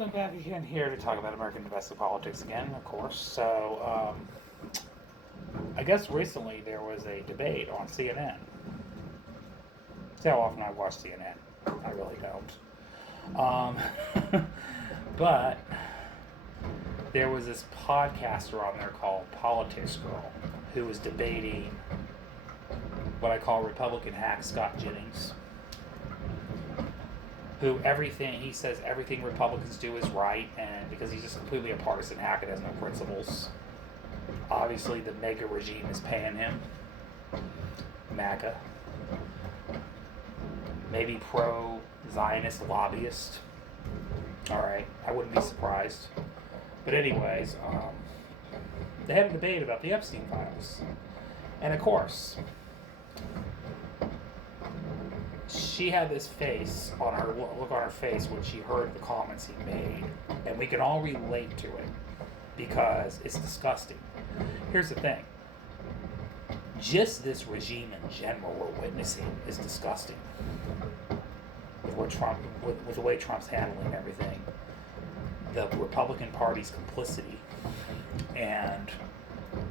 I'm back again here to talk about American domestic politics again, of course. So, I guess recently there was a debate on CNN. See how often I watch CNN? I really don't. But there was this podcaster on there called Politics Girl who was debating what I call Republican hack Scott Jennings, who he says everything Republicans do is right, and because he's just completely a partisan hack, it has no principles. Obviously, the MAGA regime is paying him. MAGA. Maybe pro-Zionist lobbyist. Alright, I wouldn't be surprised. But anyways, they had a debate about the Epstein files. And of course, she had this face on her look on her face when she heard the comments he made, and we can all relate to it because it's disgusting. Here's the thing: just this regime in general we're witnessing is disgusting. With the way Trump's handling everything, the Republican Party's complicity, and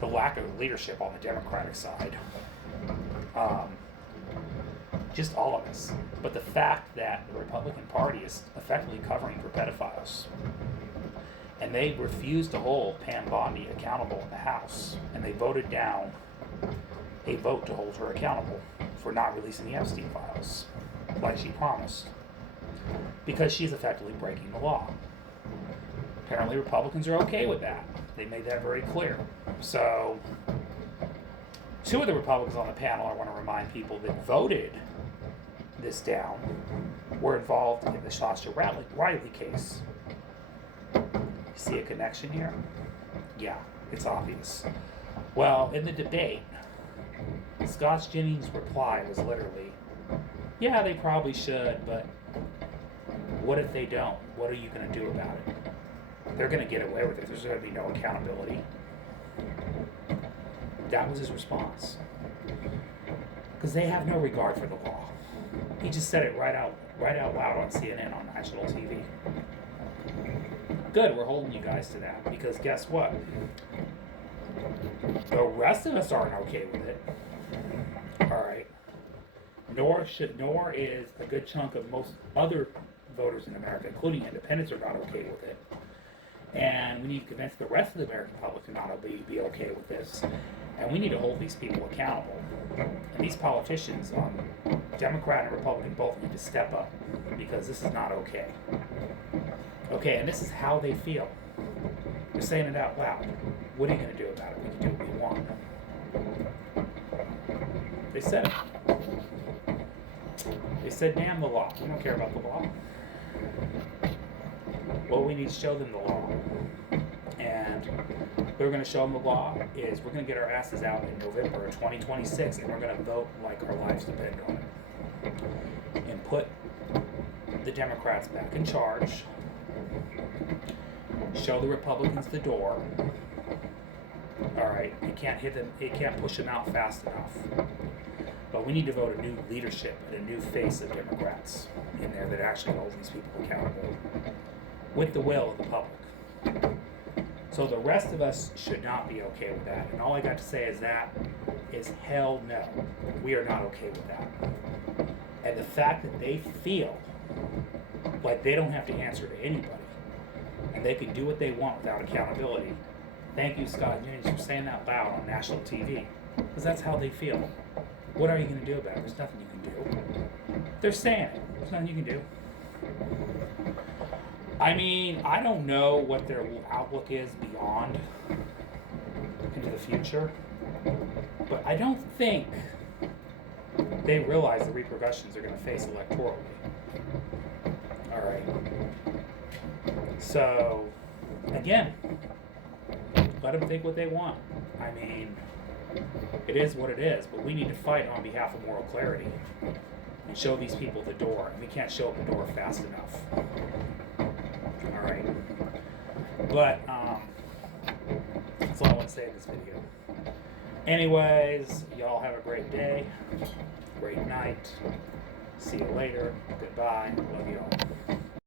the lack of leadership on the Democratic side. Just all of us. But the fact that the Republican Party is effectively covering for pedophiles, and they refused to hold Pam Bondi accountable in the House, and they voted down a vote to hold her accountable for not releasing the Epstein files like she promised, because she's effectively breaking the law. Apparently Republicans are okay with that. They made that very clear. So two of the Republicans on the panel, I want to remind people, that voted this down were involved in the Sasha Riley case. You see a connection here? Yeah, it's obvious. Well, in the debate, Scott Jennings' reply was literally, yeah, they probably should, but what if they don't? What are you going to do about it? They're going to get away with it. There's going to be no accountability. That was his response. Because they have no regard for the law. He just said it right out loud on CNN on national TV. Good, we're holding you guys to that, because guess what? The rest of us aren't okay with it. Alright. Nor is a good chunk of most other voters in America, including independents, are not okay with it. And we need to convince the rest of the American public to not be okay with this. And we need to hold these people accountable. And these politicians, Democrat and Republican, both need to step up, because this is not okay. Okay, and this is how they feel. They're saying it out loud. What are you going to do about it? We can do what we want. They said it. They said, damn the law. We don't care about the law. Well, we need to show them the law. And we're going to show them the law is we're going to get our asses out in November of 2026, and we're going to vote like our lives depend on it. And put the Democrats back in charge. Show the Republicans the door. Alright, you can't hit them, you can't push them out fast enough. But we need to vote a new leadership and a new face of Democrats in there that actually holds these people accountable with the will of the public. So the rest of us should not be okay with that. And all I got to say is hell no. We are not okay with that. And the fact that they feel like they don't have to answer to anybody, and they can do what they want without accountability. Thank you, Scott Jennings, for saying that loud on national TV, because that's how they feel. What are you going to do about it? There's nothing you can do. They're saying it. There's nothing you can do. I mean, I don't know what their outlook is beyond into the future, but I don't think they realize the repercussions they're going to face electorally. All right. So, again, let them think what they want. I mean, it is what it is, but we need to fight on behalf of moral clarity and show these people the door. And we can't show them the door fast enough. All right. But that's all I want to say in this video. Anyways, y'all have a great day, great night. See you later. Goodbye. Love you all.